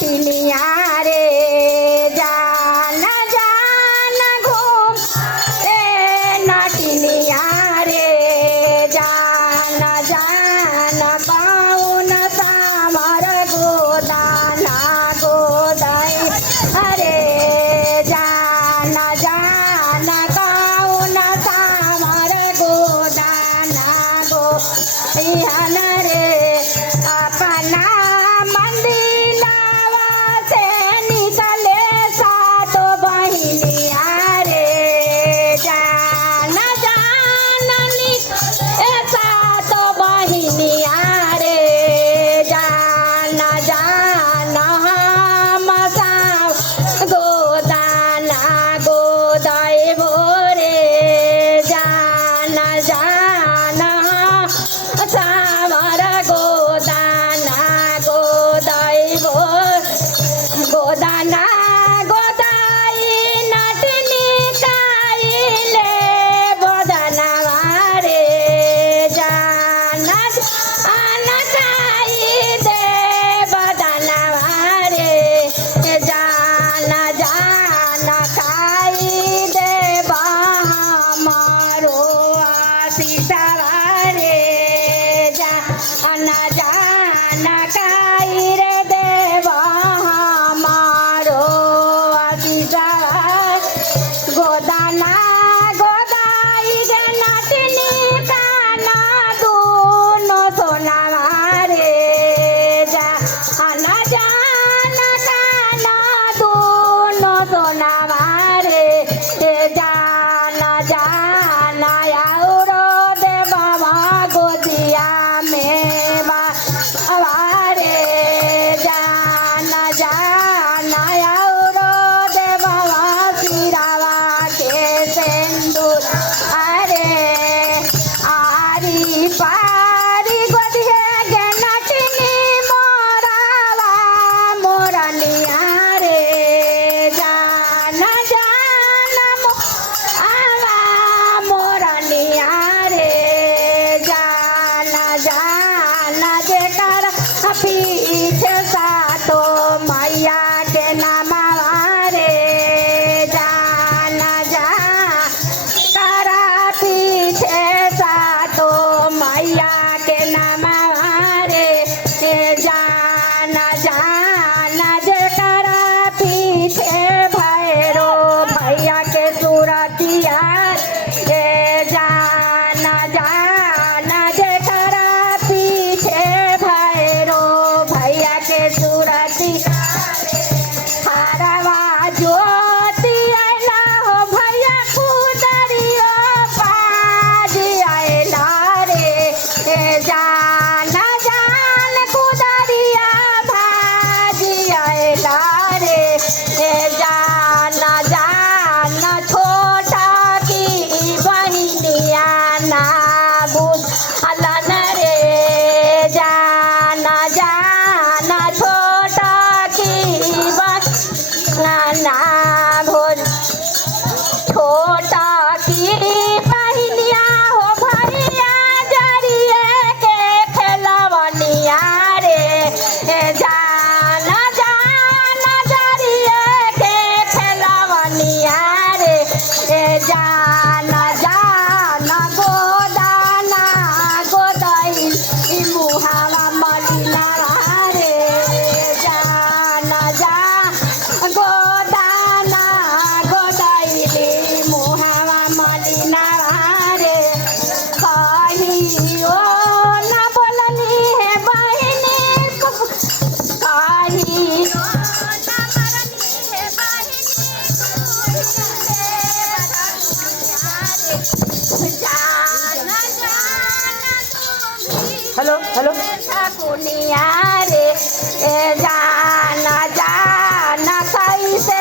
नटिनिया रे जाना जाना घूम रे नटिनिया रे जाना जाना पाउन सामर गोदाना गोदाई अरे जाना जाना पाउन सामर गोदाना गोदाई रे अपना मंदिलावा से निकले सातो बहिनिया रे जाना जाना निकले सातो बहिनिया रे जाना जाना हम साव गोदाना गोदाई भोरे जाना जाना सावर गोदाना गोदाई भोर गोदाना गोदाई नटनी काइले बोदना रे जाना जाना काई दे बोदना रे जाना जाना काई दे हमारो सीता रे जाना जाना काई रे देवा हमारो सीता गोदाना गोदाई रे नटनी काना दोनों सोना रे जाना जाना काना दोनों सोना रे जाना जाना आउरो दे बाबा गोदिया में बारे जाना जाना आउरो दे बाबा सिरावा के सिंदूर अरे आरी पारी गोदिया के नटनी मोरावा मोरनिया रे जाना जाना आवा मोरनिया रे जाना जाना जेकर पीछे सातो मैया के नामा रे जाना जा करा पीछे सातो मैया के नामा रे जाना जाना जेकर पीछे भैरो भैया के सूरतिया रे जाना जाना जेकर पीछे भैरो भैया के सूरती हरवा ज्योति आइला हो भैया कुदरियो बाजी आइला रे जाना जान कुदरिया भाजी आइला रे जाना जाना छोटा की बहिनिया ना बुझ अलन रे जाना जाना छोटा की बहिना भोज छोटा की बहिनिया हो भैया जरिए के खेलवनिया रे जाना जाना जरिए के खेलवनिया रे जाना जाना गोदाना गोदाई मुहावा मलिना रे जाना जा गोदाना गोदाई मुहावा मलिना रे कहियो ना बोलनी है बहिनी कहियो ना मरनी है बहिनी जाना जाना हेलो हेलो कुनिया रे जाना जाना कैसे